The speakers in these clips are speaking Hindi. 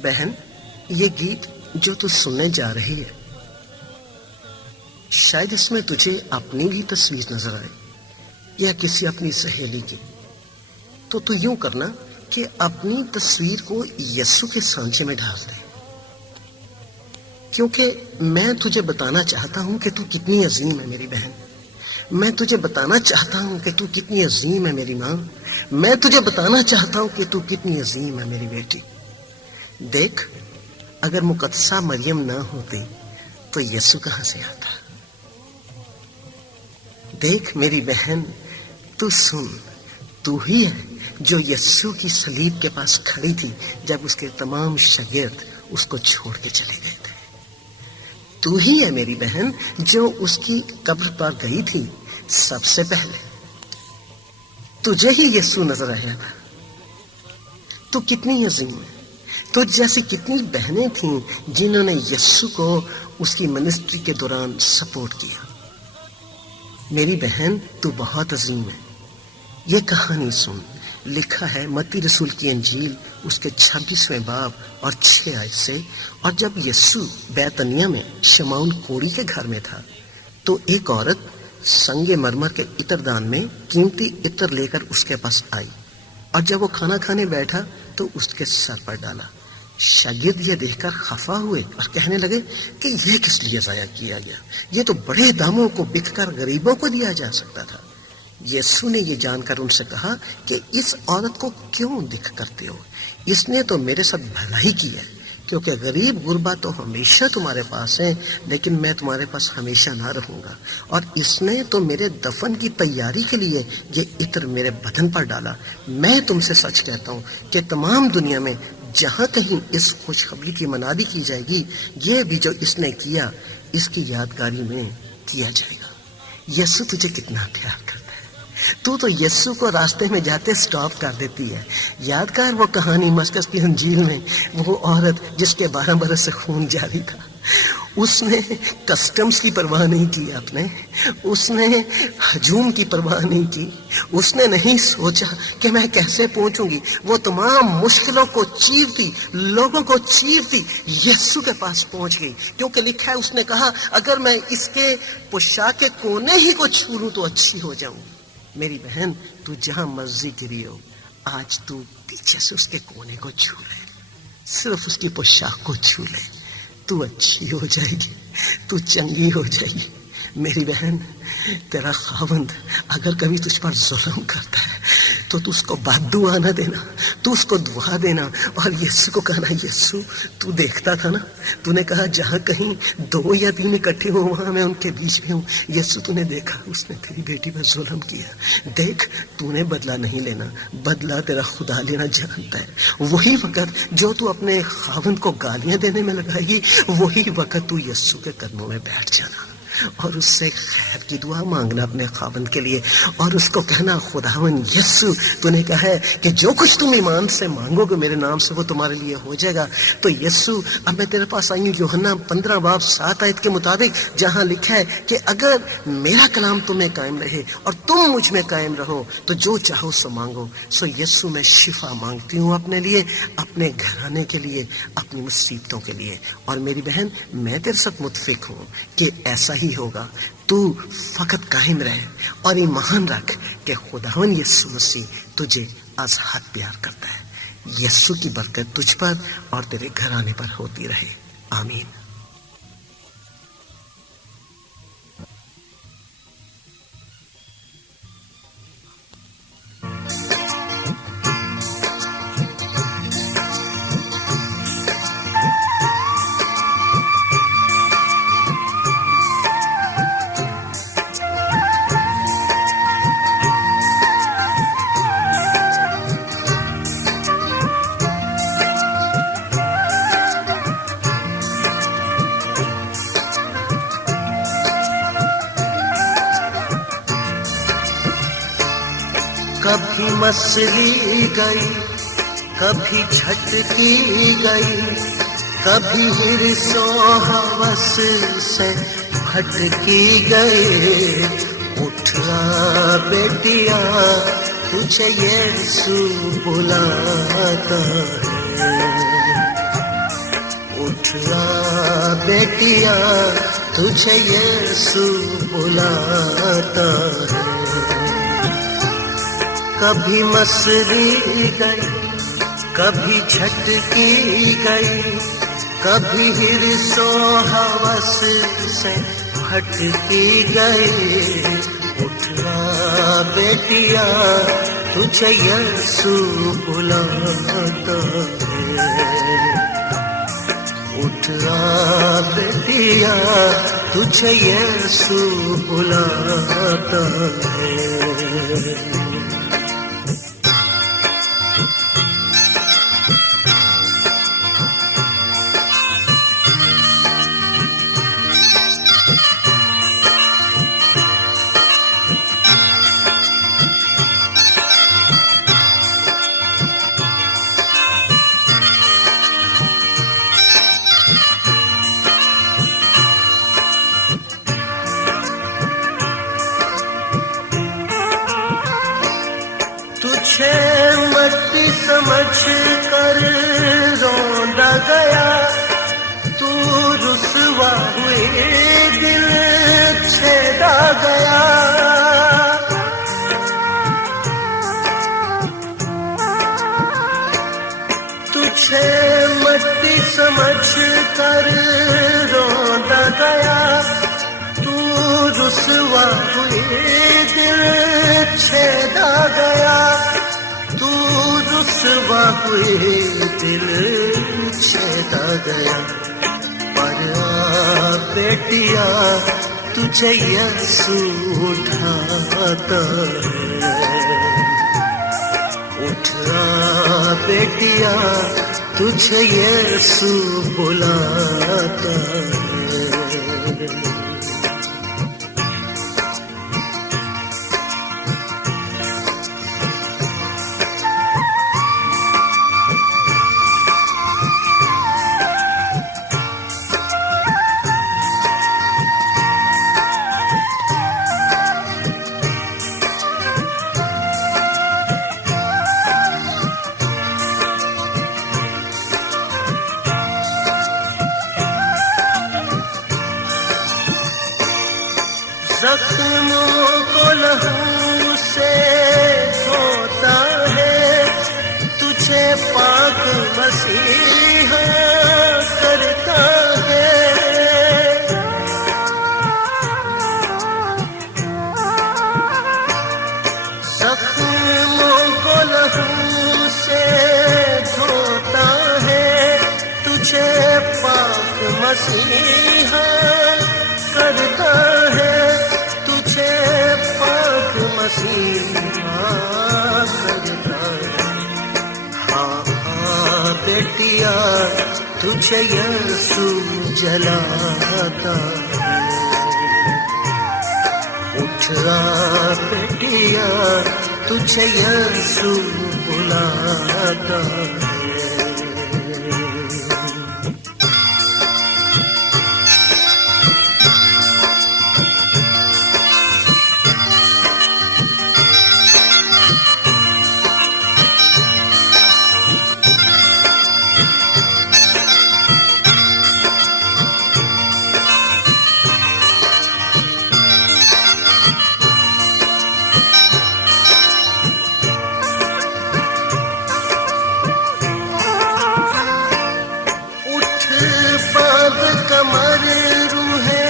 बहन, ये गीत जो तू सुनने जा रही है, शायद इसमें तुझे अपनी भी तस्वीर नजर आए या किसी अपनी सहेली की। तो तू यूं करना कि अपनी तस्वीर को यीशु के सांचे में ढाल दे, क्योंकि मैं तुझे बताना चाहता हूं कि तू कितनी अजीम है मेरी बहन। मैं तुझे बताना चाहता हूं कि तू कितनी अजीम है मेरी मां। मैं तुझे बताना चाहता हूं कि तू कितनी अजीम है मेरी बेटी। देख, अगर मुकद्दसा मरियम ना होती तो यीशु कहां से आता। देख मेरी बहन, तू सुन, तू ही है जो यीशु की सलीब के पास खड़ी थी जब उसके तमाम शागिर्द उसको छोड़ के चले गए थे। तू ही है मेरी बहन जो उसकी कब्र पर गई थी सबसे पहले। तुझे ही यीशु नजर आया था। तू कितनी अजीम है। तो जैसी कितनी बहनें थीं जिन्होंने यीशु को उसकी मिनिस्ट्री के दौरान सपोर्ट किया। मेरी बहन, तू बहुत अजीम है। ये कहानी सुन, लिखा है मत्ती रसूल की अंजील उसके 26वें बाब और 6 आयत से। और जब यीशु बैतनिया में शमौन कोढ़ी के घर में था तो एक औरत संगे मरमर के इत्रदान में कीमती इत्र लेकर उसके पास आई, और जब वो खाना खाने बैठा तो उसके सर पर डाला। शागिर्द ये देखकर खफा हुए और कहने लगे कि यह किस लिए जाया किया गया, ये तो बड़े दामों को बिककर गरीबों को दिया जा सकता था। यीशु ने ये जानकर उनसे कहा कि इस औरत को क्यों दुख करते हो, इसने तो मेरे साथ भला ही किया है, क्योंकि गरीब गुरबा तो हमेशा तुम्हारे पास है, लेकिन मैं तुम्हारे पास हमेशा ना रहूंगा। और इसने तो मेरे दफन की तैयारी के लिए ये इत्र मेरे बदन पर डाला। मैं तुमसे सच कहता हूँ कि तमाम दुनिया में जहां कहीं इस खुशखबरी की मनादी की जाएगी, ये भी जो इसने किया इसकी यादगारी में किया जाएगा। यीशु तुझे कितना प्यार करता है। तू तो यीशु को रास्ते में जाते स्टॉप कर देती है। यादगार वो कहानी मरकज की अंजील में, वो औरत जिसके 12 बरस से खून जारी था, उसने कस्टम्स की परवाह नहीं की अपने, उसने हजूम की परवाह नहीं की, उसने नहीं सोचा कि मैं कैसे पहुंचूंगी। वो तमाम मुश्किलों को चीरती, लोगों को चीरती यीशु के पास पहुंच गई, क्योंकि लिखा है उसने कहा अगर मैं इसके पोशाक के कोने ही को छू लूं तो अच्छी हो जाऊं। मेरी बहन, तू जहां मर्जी गिरी हो, आज तू पीछे से उसके कोने को छू ले, सिर्फ उसकी पोशाक को छू ले, तू अच्छी हो जाएगी, तू चंगी हो जाएगी। मेरी बहन, तेरा खावंद अगर कभी तुझ पर जुल्म करता है तो तू उसको बद्दुआ ना देना, तू उसको दुआ देना। और यीशु को कहना, यीशु तू देखता था ना, तूने कहा जहां कहीं 2 या 3 इकट्ठे हो वहां मैं उनके बीच में हूँ। यीशु तूने देखा उसने तेरी बेटी पर जुल्म किया, देख तूने बदला नहीं लेना, बदला तेरा खुदा लेना जानता है। वही वक्त जो तू अपने खावंद को गालियां देने में लगाएगी, वही वक्त तू यीशु के कदमों में बैठ जाना और उससे खैर की दुआ मांगना अपने खावंद के लिए, और उसको कहना खुदावन यीशु तूने कहा है कि जो कुछ तुम ईमान से मांगोगे मेरे नाम से वो तुम्हारे लिए हो जाएगा। तो यीशु, अब मैं तेरे पास आई हूँ यूहन्ना 15 बाब 7 आयत के मुताबिक, जहां लिखा है कि अगर मेरा कलाम तुम्हें कायम रहे और तुम मुझ में कायम रहो तो जो चाहो सो मांगो। सो यीशु, मैं शिफा मांगती हूँ अपने लिए, अपने घराने के लिए, अपनी मुसीबतों के लिए। और मेरी बहन, मैं तेरे साथ मुतफिक हूँ कि ऐसा ही होगा। तू फकत कायम रहे और ईमान रख कि खुदावन यीशु मसीह तुझे आज हद प्यार करता है। यीशु की बरकत तुझ पर और तेरे घराने पर होती रहे। आमीन। कभी मसली गई, कभी झटकी गई, कभी हिर्सो हवस से भटकी गई। उठा बेटिया, तुझे यीशु बुलाता है। उठा बेटिया तुझे यीशु बुलाता है। कभी मसरी गई, कभी झटकी गई, कभी हिर्सो हवस से भटकी गई। उठा बेटिया तुझे यीशु बुलाता है। उठा बेटिया तुझे यीशु बुलाता है। तुझे मट्टी समझ कर रोंदा गया, तू रुसवा हुए दिल छेड़ा गया। तुझे मट्टी समझ कर रोंदा गया, तू रुसवा हुए दिल छेड़ा गया। तू रुसवा हुए दिल छेड़ा गया। पर आ बेटिया तुझे यीशु उठाता है। उठा बेटिया तुझे यीशु बुलाता है। जख्मों को लहू से धोता है, तुझे पाक मसीहा करता है। जख्मों को लहू से धोता है, तुझे पाक मसीहा करता है। पाक मसीहा करता है। हाँ हाँ बेटिया तुझे यीशु जलाता है। उठा बेटिया तुझे यीशु बुलाता है। कमर रूहे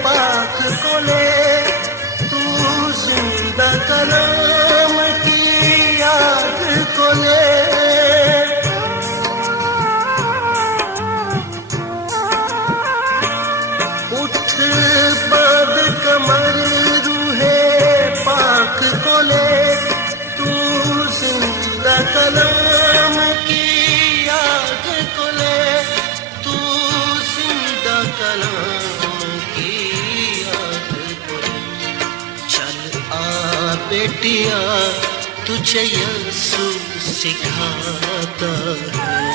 पाक को ले, तू जिंदा कलाम की याद को ले। उठ बाद कमर रूहे पाक को ले, तू जिंदा कलाम की याद को ले। कलाम की याद को चल आ बेटिया तुझे यीशु सिखाता है।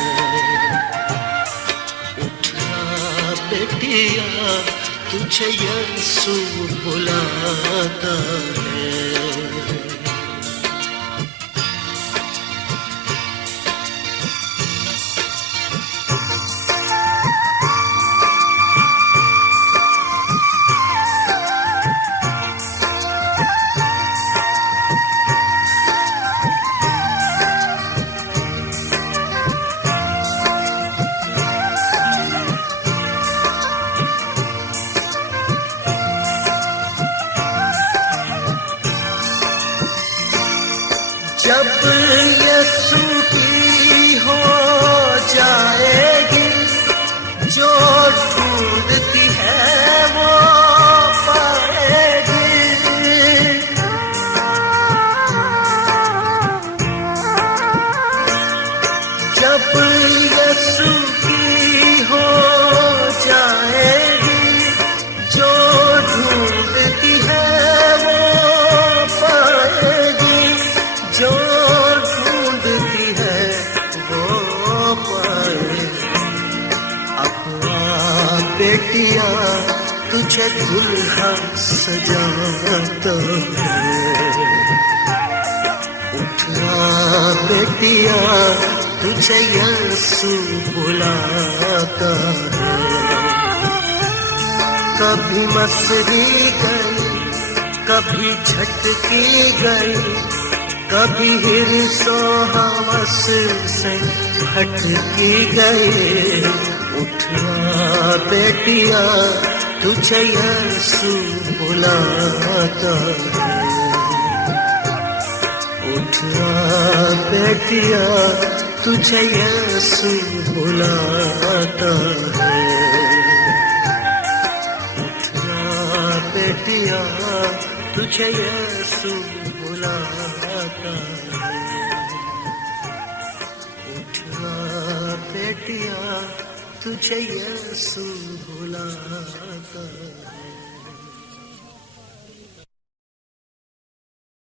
उठा बेटिया तुझे यीशु बुलाता है। जब यीशु की हो जाएगी, जो ढूंढती है वो पाएगी। जब यीशु की हो जाएगी, जो ढूंढती है वो पाएगी, जो ढूंढती है वो पाएगी। अपना बेटिया तुझे दुल्हा सजाता है, उठना बेटिया तुझे यीशु बुलाता है। कभी मसरी गई, कभी झटकी गई, कभी हिर्सो हवस से भटकी गई। उठना बेटिया तुझे यीशु बुलाता है, उठना बेटिया तुझे यीशु बुलाता है। उठना बेटिया तुझे यीशु बुलाता है, उठना बेटिया तुझे यीशु बुलाता है।